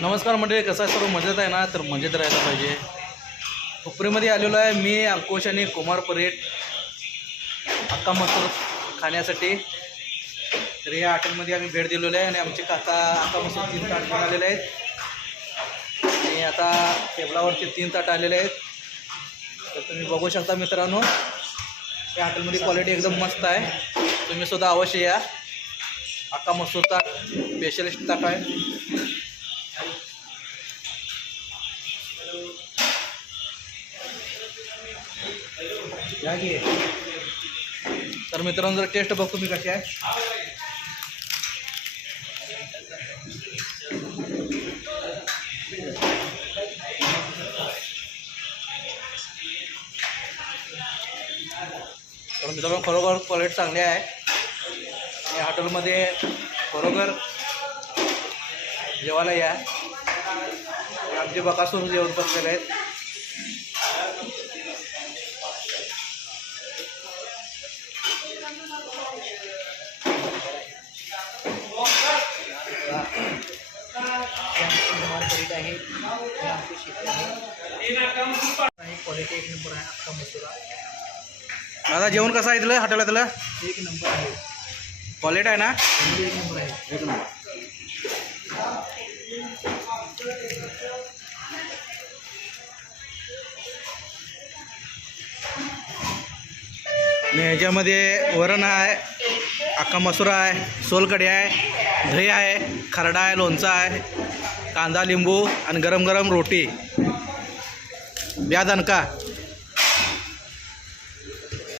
नमस्कार मंडळी, कसं आहे? सर्व मजेत आहे ना? तर मजेत राहायला पाहिजे. हुपरीमध्ये आलेलो आहे मी, अंकुश आणि कुमार परेट अक्का मसूर खाण्यासाठी. तर या हॉटेलमध्ये आम्ही भेट दिलेलो आहे आणि आमचे काका अक्का मसूर 3 ताट घेऊन आलेले आहेत आणि आता टेबलावरती 3 ताट आलेले आहेत. तर तुम्ही बघू शकता मित्रांनो, या हॉटेलमध्ये क्वालिटी एकदम मस्त आहे. तुम्ही सुद्धा अवश्य या. अक्का मसूर ताट स्पेशलिस्ट ताट आहे. तर मित्रांनो, जर टेस्ट बघतो मी कशी आहे. तर मित्रांनो, खरोखर क्वालिटी चांगली आहे. या हॉटेलमध्ये खरोखर जेवायला या. आमचे बकासूर जेवण बसलेले आहेत. क्वालिटी एक नंबर आहे. अक्का मसूरा दादा, जेवण कसं आहे तुला हॉटेलातलं? एक नंबर आहे. क्वालिटी आहे ना? एक नंबर आहे. एक नंबर. ह्याच्यामध्ये वरण आहे, अक्का मसूरा आहे, सोलकढी आहे, दही आहे, खरडा आहे, लोणचा आहे, कांदा लिंबू आणि गरम गरम रोटी. ब्या दणका.